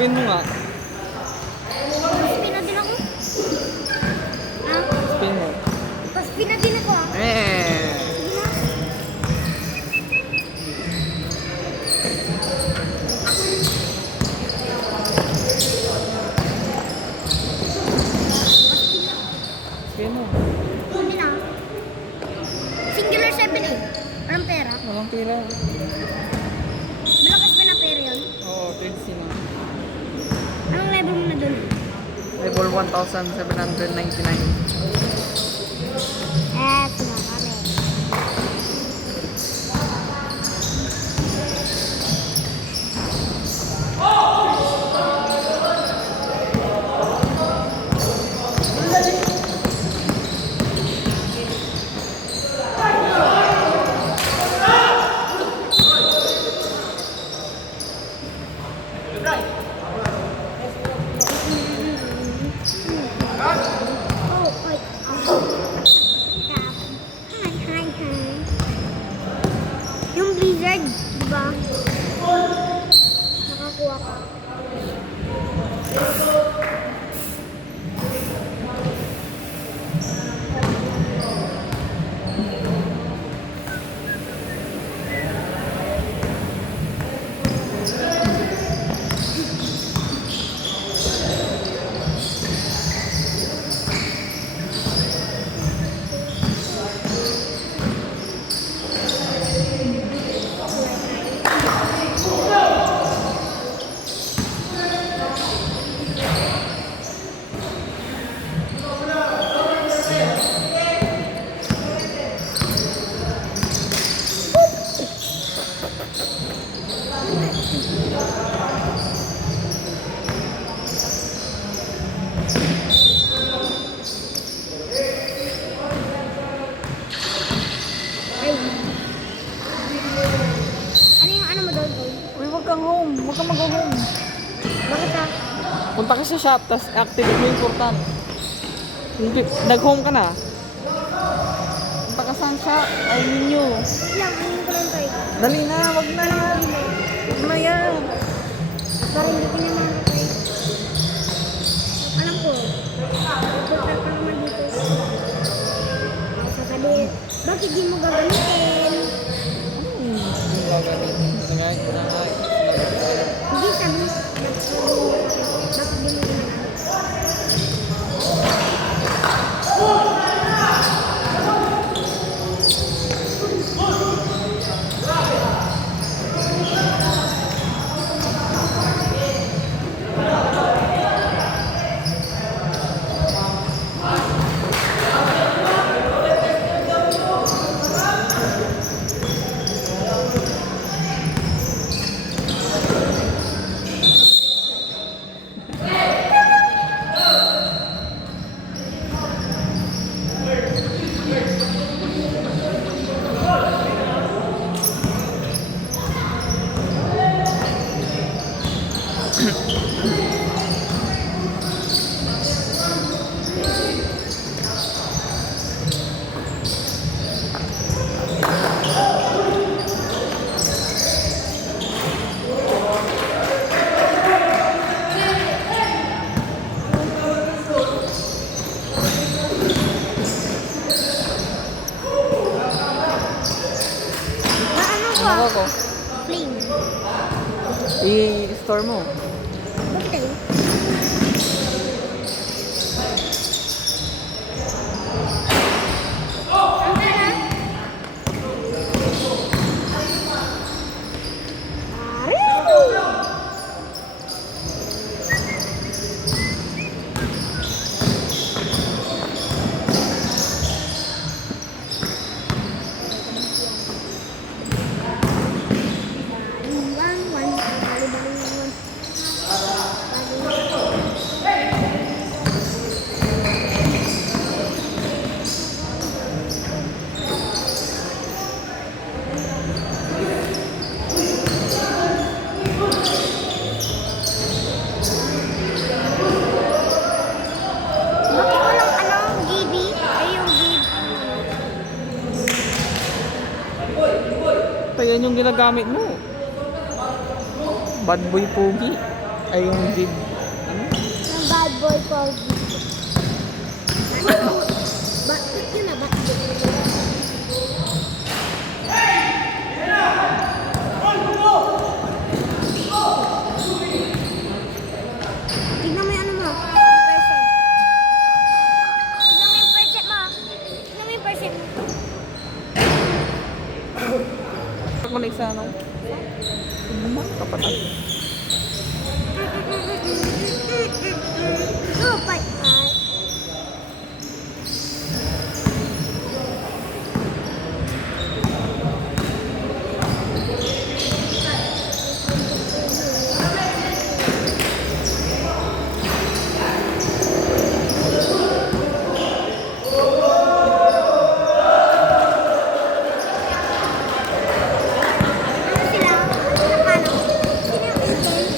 Spin mo nga. Spin na din ako. Ah, Spin mo. spin na din ako ah. Eh. Sige na. Spin mo. Hindi na. Singular 7 eh. Walang pera. Walang pira. Malakas ba na pera yun? Oo, 20 na. Anong level mo na dun? Level 1,799. Eto na kami. Oh, oy. Hi. Yung Blizzard, di ba? Nakakuha ka. Ay. Ano yung ano mo doon? Uy, wag kang home. Wag kang mag-home. Bakit ah? Punta ka sa shop, tapos activate mo yung portal. Nag-home ka na. Punta ka sa shop. Ay, menu. Wait lang, ano ko lang tayo? Dali na, wag na yan. Wag na yan. Para hindi ko naman matay. Alam ko. Total pa naman dito. Sasabihin, bakit di mo gagamitin? Hindi sabi, bakit di mo ginagamit? Ano ko Ano ah? ko? Flame. I-store mo. Bakit tayo? Ang pera? Yan yung ginagamit mo. Bad boy pogi. Ay, yung did. Ng bad boy called Vico. Yun na, bad boy. Tignan mo yung ano mo. Percent. Tignan mo yung percent mo. Tignan mo yung percent. Kulik sa ano? Kapatas. Oh, bye. Ano sila? Nakano? Sino yung Aiden?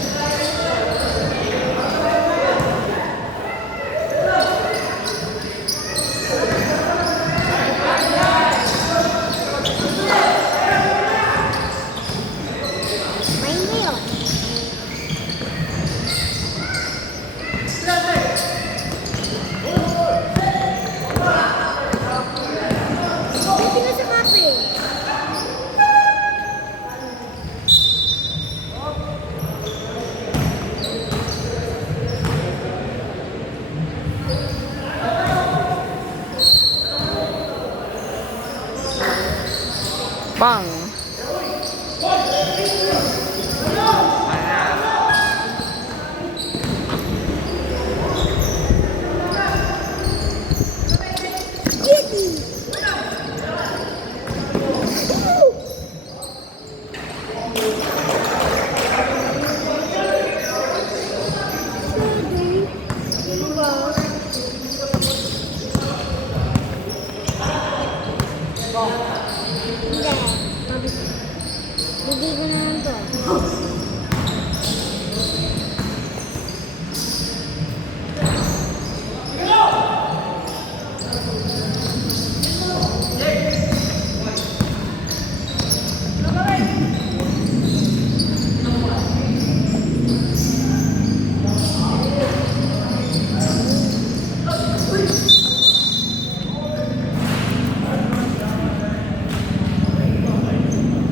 Main mo yun. Pwede na sa cafe. Bang! Kitty! Hindi ko na lang to.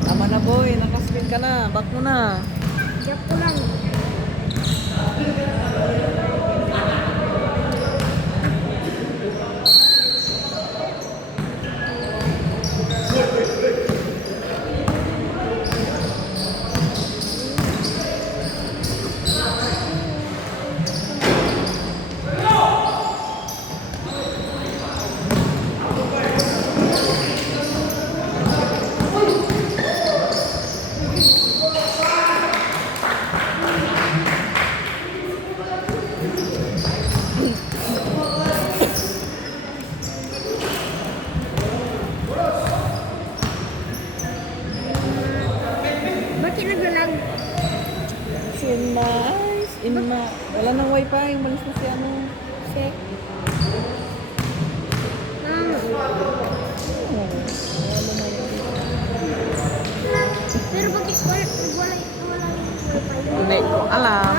Tama na boy, nakaspin ka na. Back mo na. Joke ko lang. Bakit naglalag? Nice. Wala nang wifi. Umalis na si ano. Check. Mama. Oh, wala na yun. Pero bakit wala yung wifi? Hindi ko alam.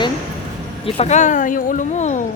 Ben, kita ka yung ulo mo.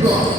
Good.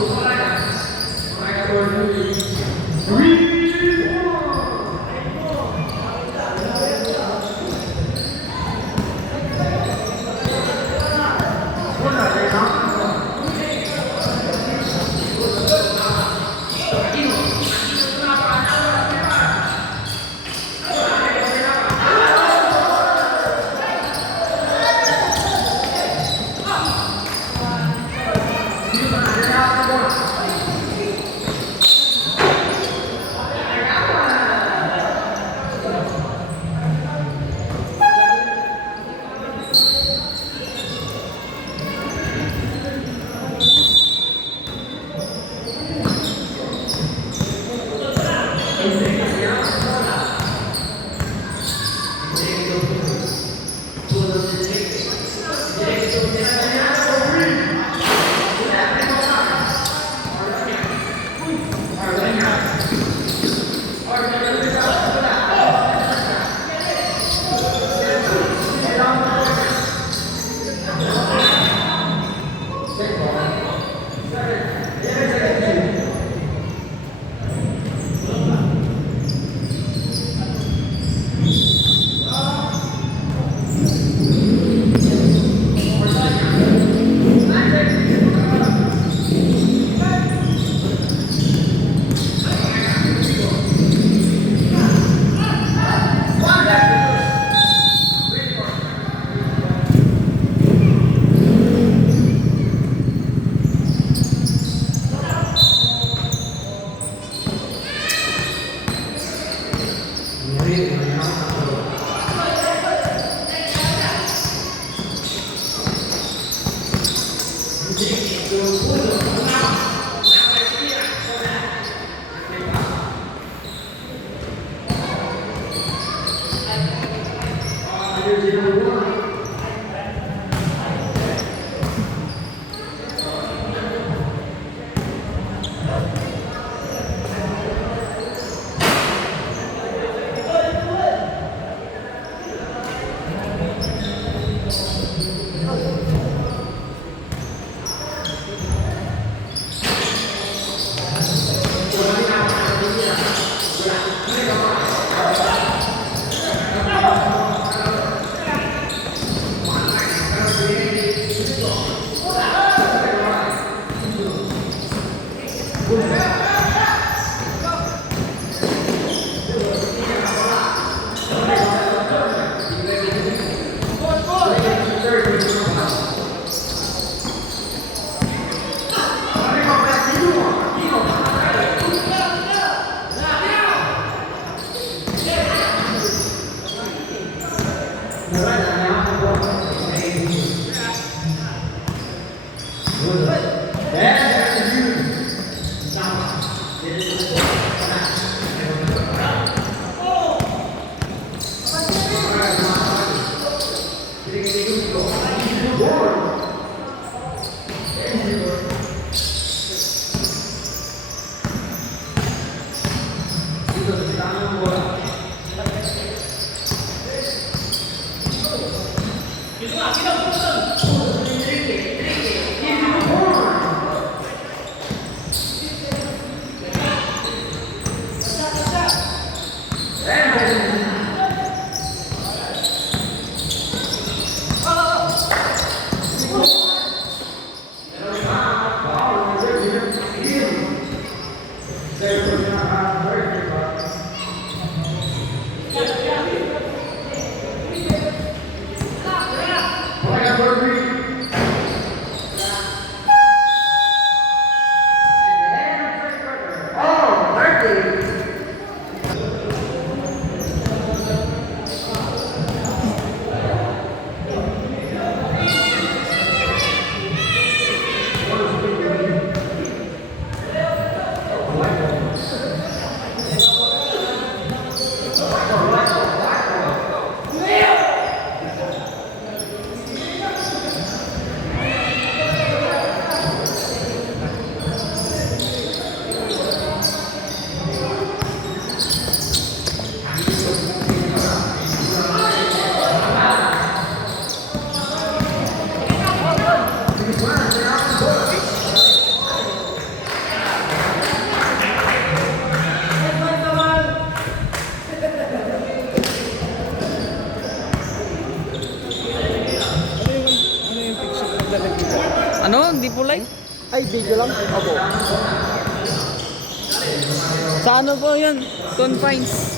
That's you. Ay, video lang? Opo. Sa ano po yun? Confines.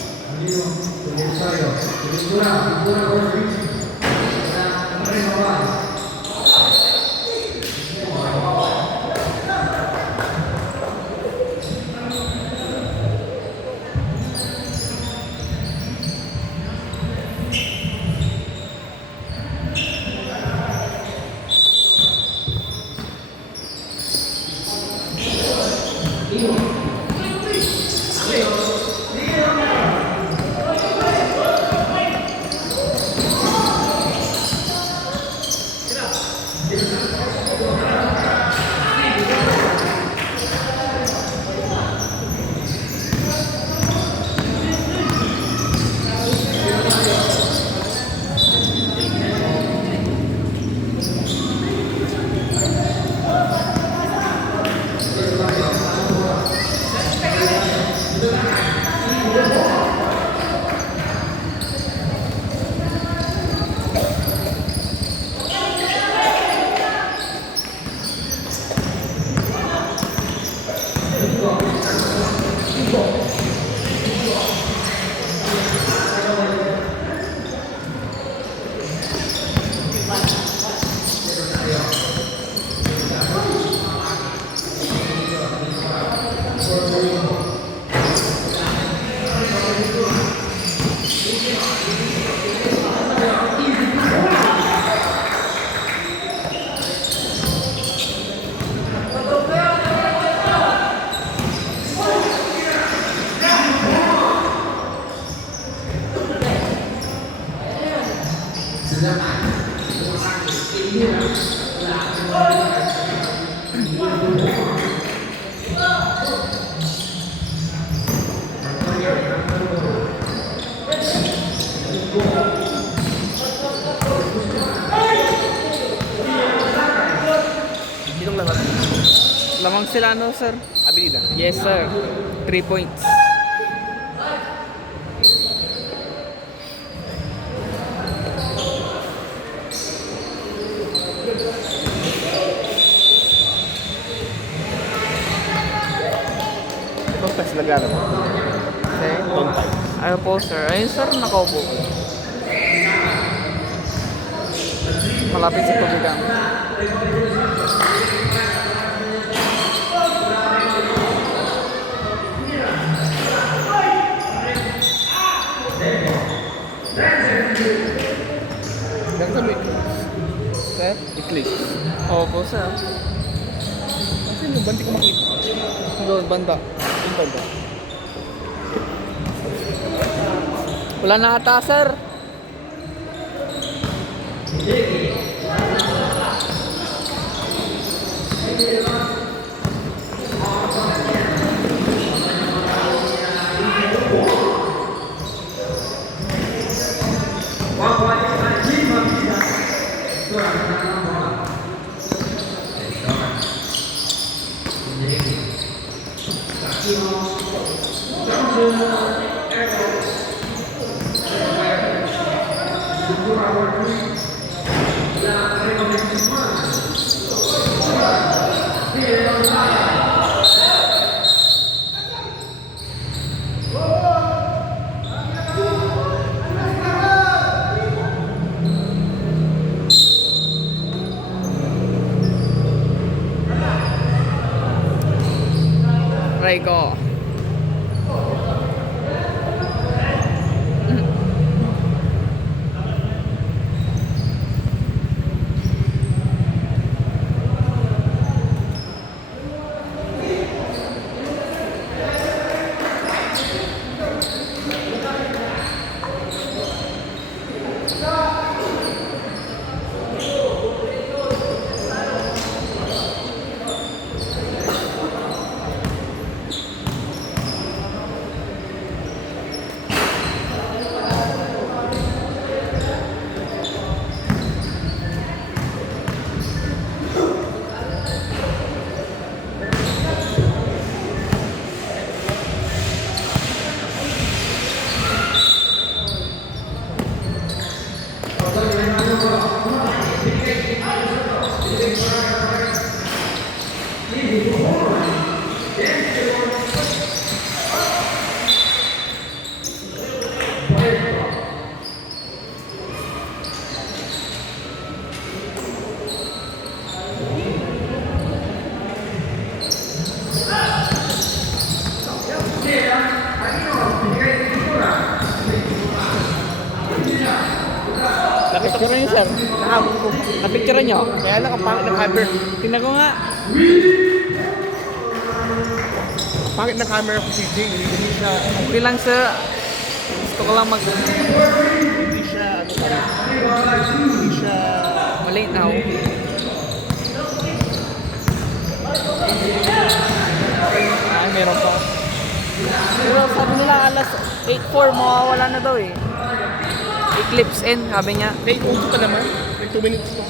Sinong lahat? Lamang sila no, sir? Abilida. Yes, sir. 3 points. Itong test lagara mo. Okay. Itong time. Ayaw po, sir. Ayun, sir. Nakaupo. Malapit sa tubigan. Ganda mo eclipse. Sir? Eclipse. Opo, sir. Kasi yung banti ko makita. Doon, banda. Yung banda. Wala na ata, sir. Rayco. Picture niyo, sir. Nahabol ko. Na-picture niyo. Kaya lang ang pangit ng camera. Tingnan ko nga. Ang pangit ng camera ko si Jay. Hindi siya, Okay lang, sir. Gusto ko lang hindi siya, ano ba? Hindi siya, malinaw. Ay, meron pa. Pero sabi nila alas 8:04 mawawala na daw eh. Eclipse end, sabi niya. may uso pa naman. May 2 minutes to.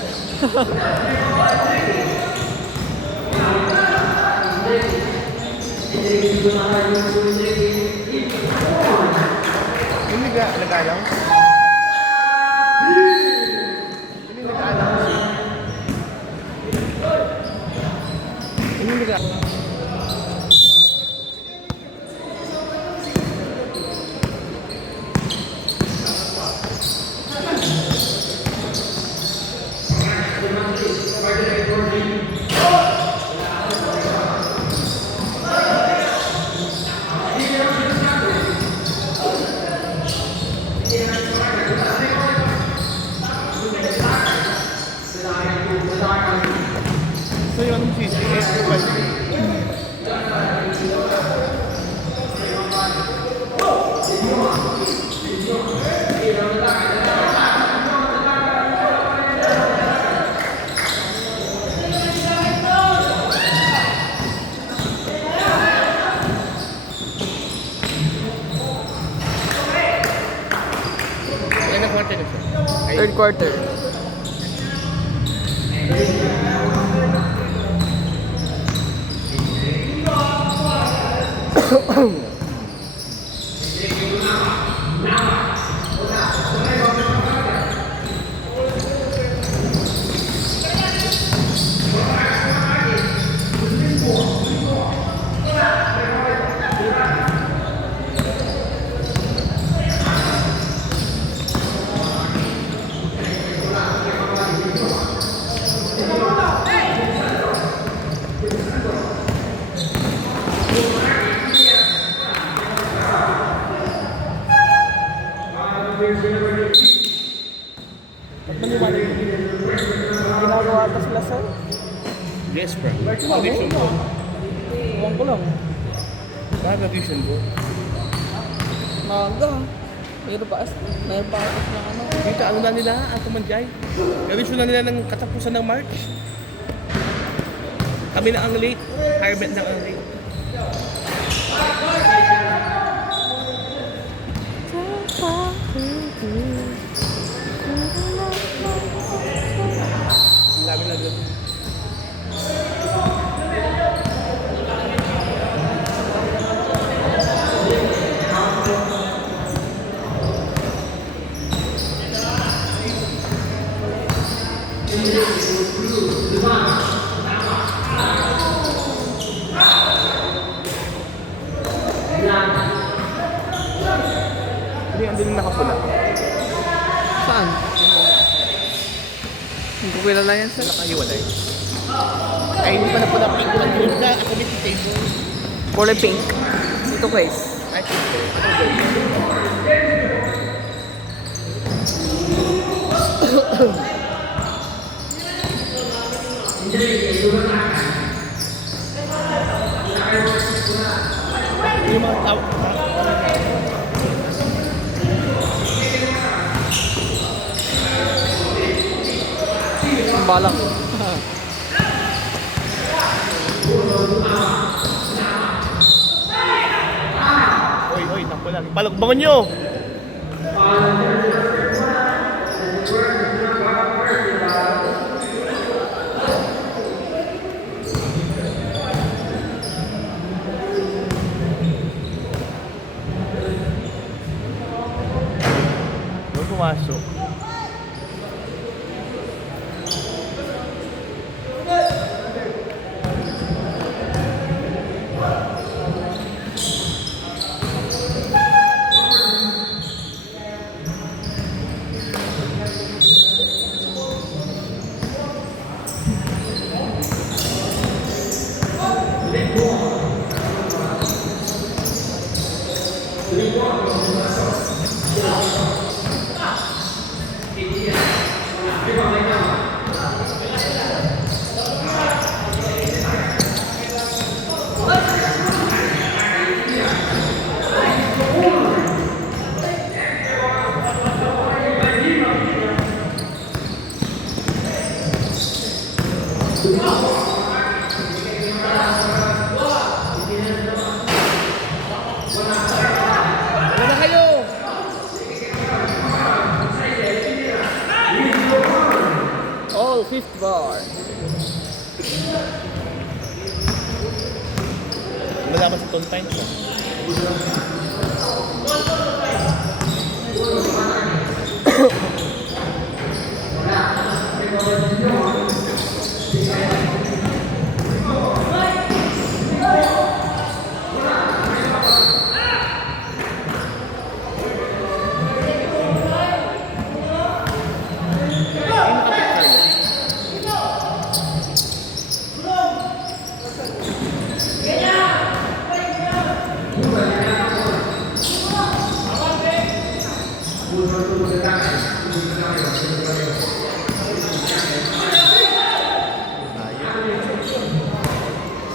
Hindi nag-aalaw. Hindi nag-aalaw. Hindi nag-aalaw. So yung CCS ko ba? Ilan ang quarter nito? Third quarter. Ginagawa pa sila, sir? Yes, bro. Audition ko. Huwag ko lang. Audition ko. Maaga. Mayroon pa atas ng ano. Dito, ano na nila? Ang tumanjay. Audition na nila ng katapusan ng March. Kami na ang late. Hirement na ang late. Ang dami na doon. Hindi, andun yung nakapula. Saan? Hindi ko kilala yan, sir. Nakahiwalay. Ay, hindi pa na pula pink. Andun sa committee table. Kulay pink. Ito, guys. Ay, ano ba? Yung mga tao. Balang. Oy, takbo lang. Balagbangan nyo! Huwag pumasok. laban sa Tall Pines.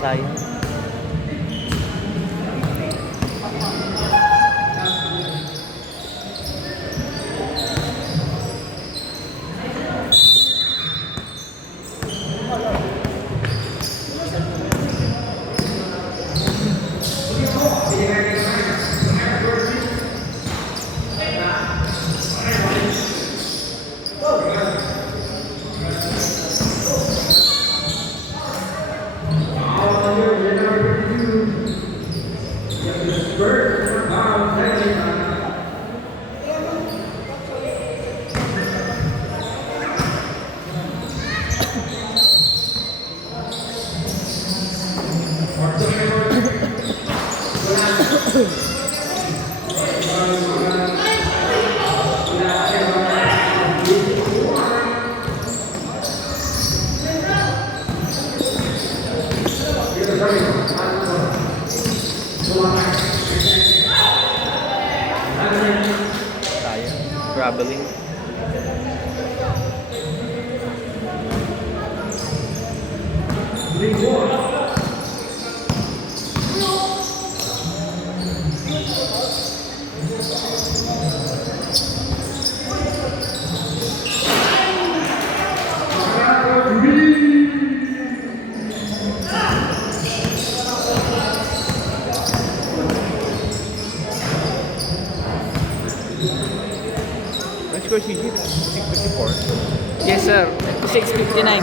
Sayang. Sayang. Traveling. Let's go see here. 654. Yes, sir. 6:59.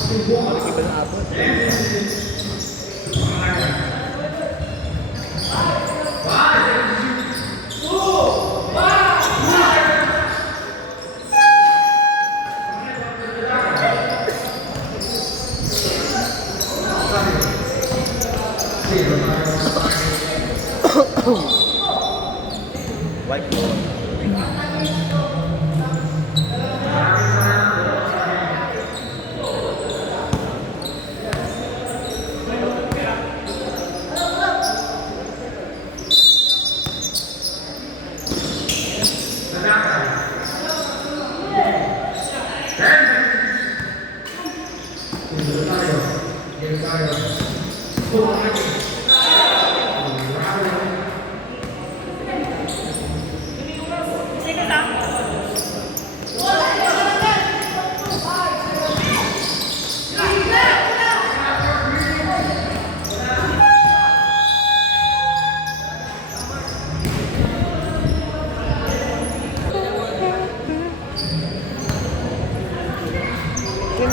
Dito ah. Malaki ba ng abot? White ball.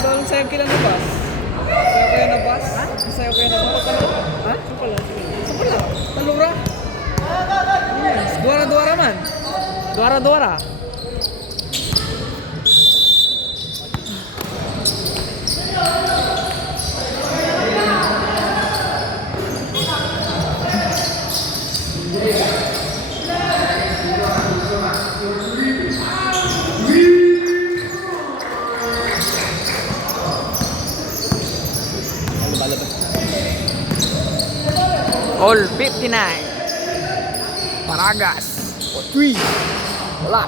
Ang sayo kailan na bus? Sayo kaya na bus? Sayo kaya na bus? Ha? Saan pala? Talura? Yes. Duara-duara man. Duara-duara. All 59. Paragas. 3. Wala.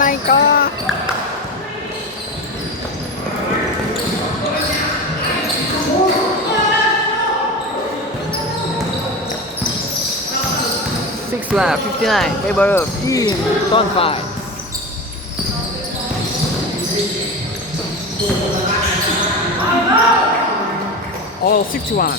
My God. Six lap, 59. Favor of Team Ton Five. All 61.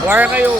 Wire kayo.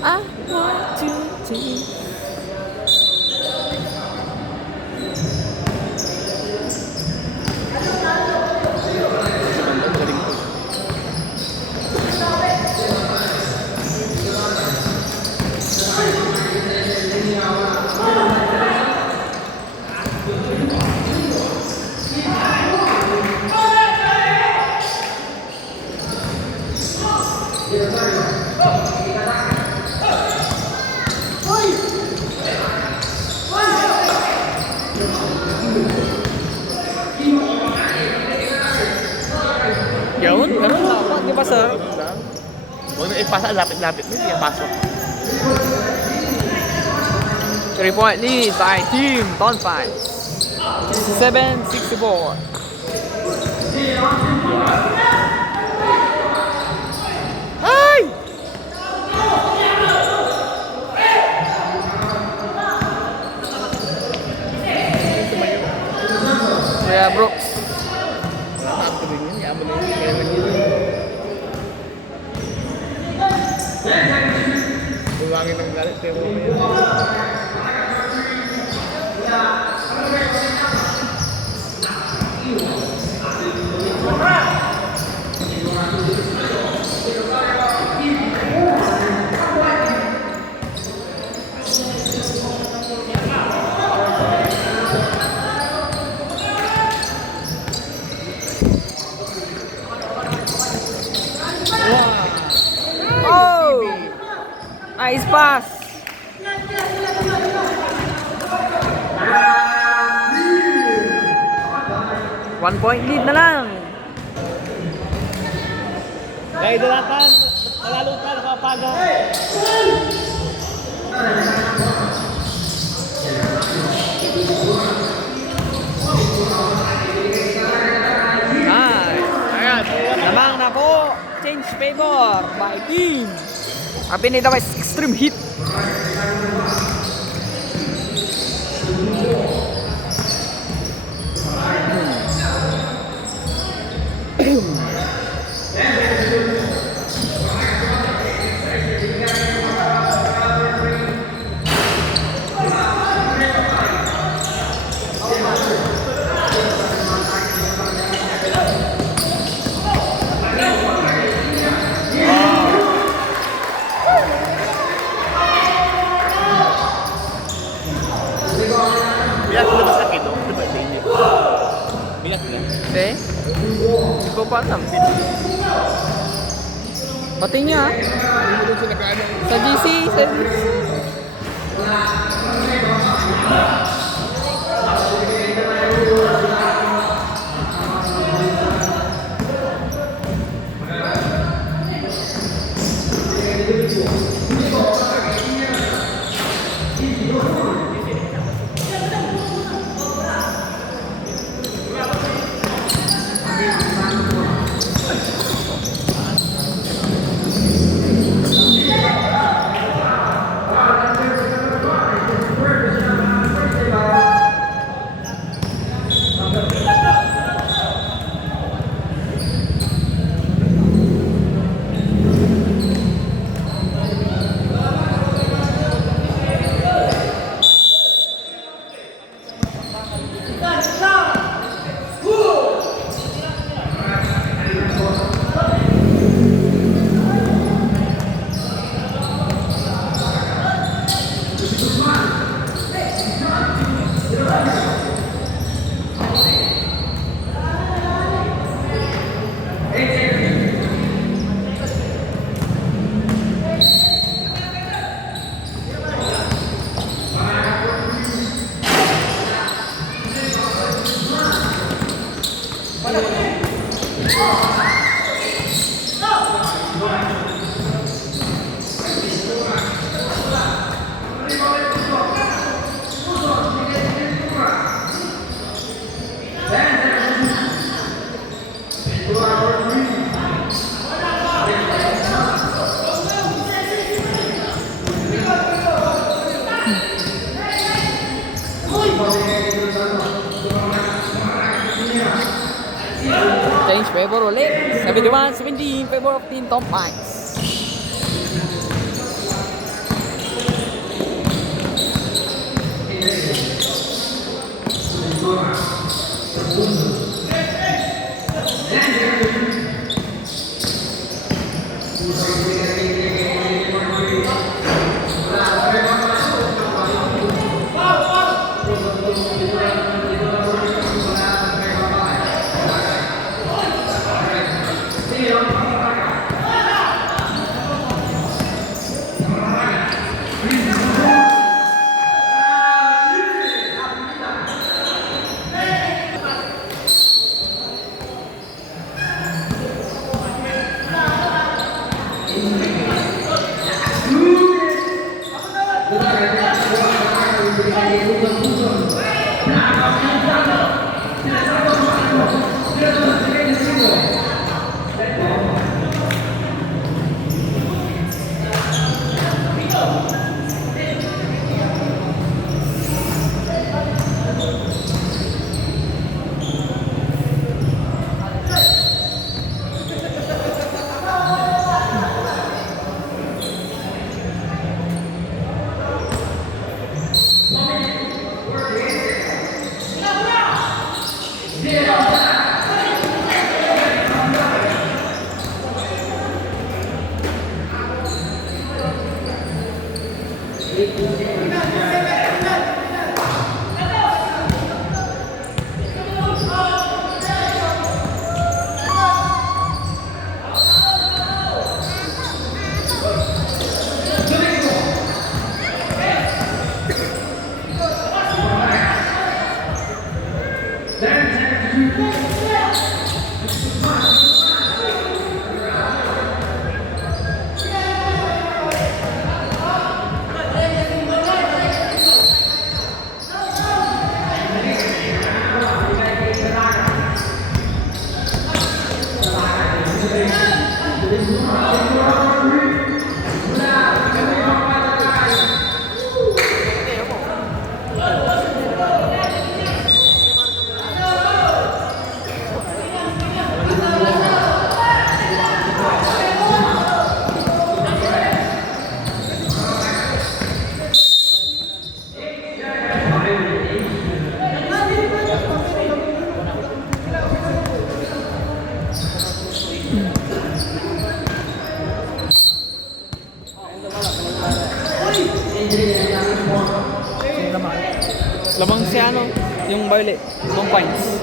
I want to take. Magaling ko. Yun, ganun dapat, di ba sir? Huwag na ipasa, lapit-lapit mo, hindi yan pasok. 3-point lead by Team Ton Five. 67-64. Ay! pero okay. Oh! Nice pass! One point lead na lang. Kaya idolatan, malalo ka, nakapaga. Nice. Ayan, Lamang na po. Change favor by team. Avenida West Extreme Heat. biyak na ba sa akin, no? Diba, hindi. Biyak na. Okay. Hindi ko pa alam. Pati niya. Hindi mo siya nakaano. Sa GC. Sa GC. Change favor ulit. 71-17 favor of Team Tom Pines. Lamang si ano, yung Violet, yung points.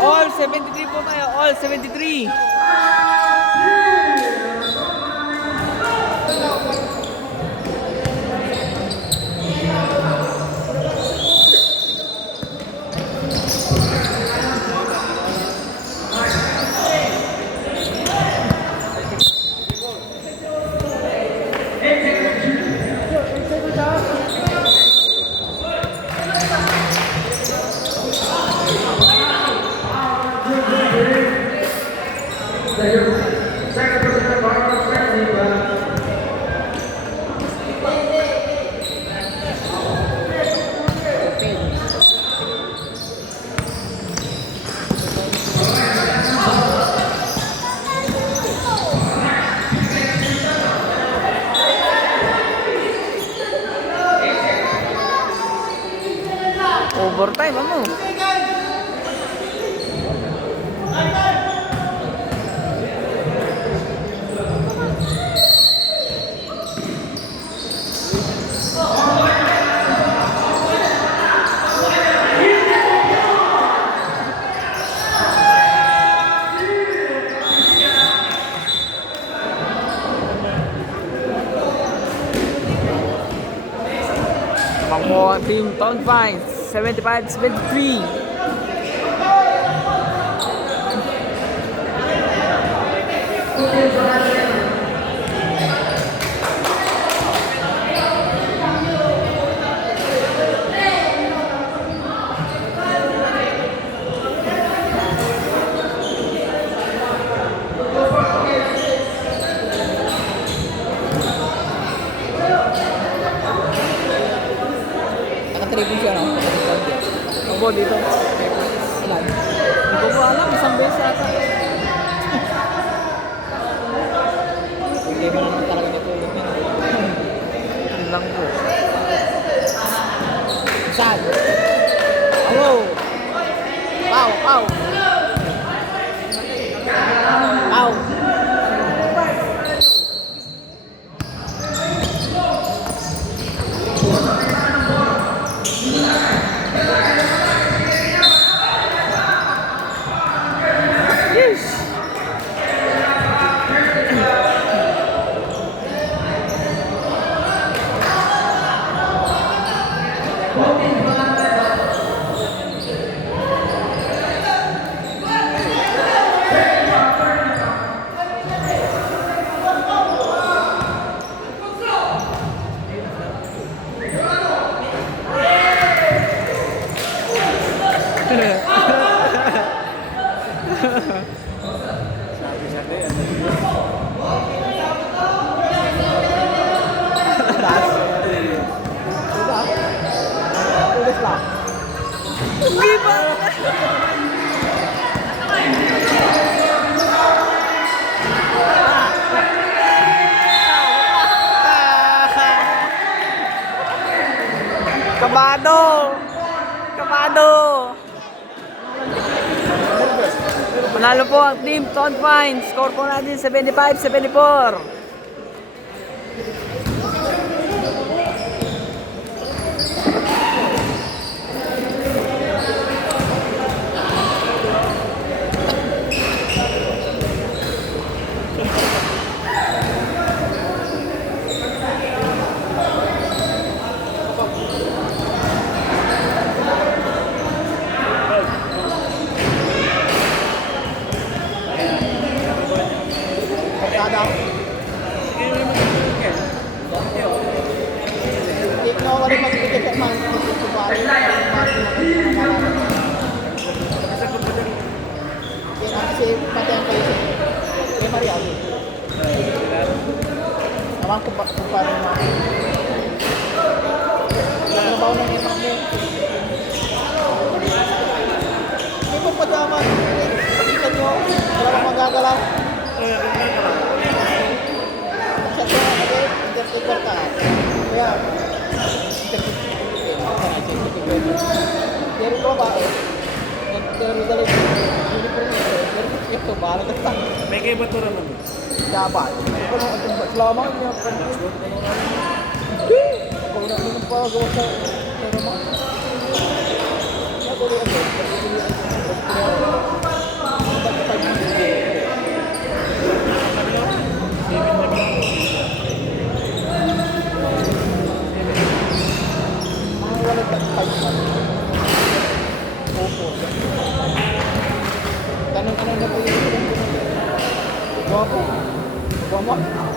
All 73 po tayo, all 73. Overtime, ano? Mga team Town Fines, 75-73. Naka-triple siya, no? Ako dito. Ilan? Hindi ko pa alam, isang beses ata. Hindi mo naman talaga nito. Yun lang po. Saan? Hello! Pau! Pau! Pau! Ulit lang. Hindi ba? Kabado! Kabado! Manalo po ang team Ton Fine. Score po natin 75-74. Pagkada. Hindi ko wala magbigay sa man. Kasi pati ang kayo. Kaya Maria. Naman ko pa kung paano naman. Trabaho ng emak mo. Hindi mo pa daman. Pakita nyo. Wala kang magagalaw. Siya to, intertaker ka. Kaya, pero ko ba pero dali uniform ito bahala ka sa May kay bato naman. dapat ano ang selama niya kan kung na ano pa gawa sa pero mo ya boleh tanong ano na po yung guwapo guwapo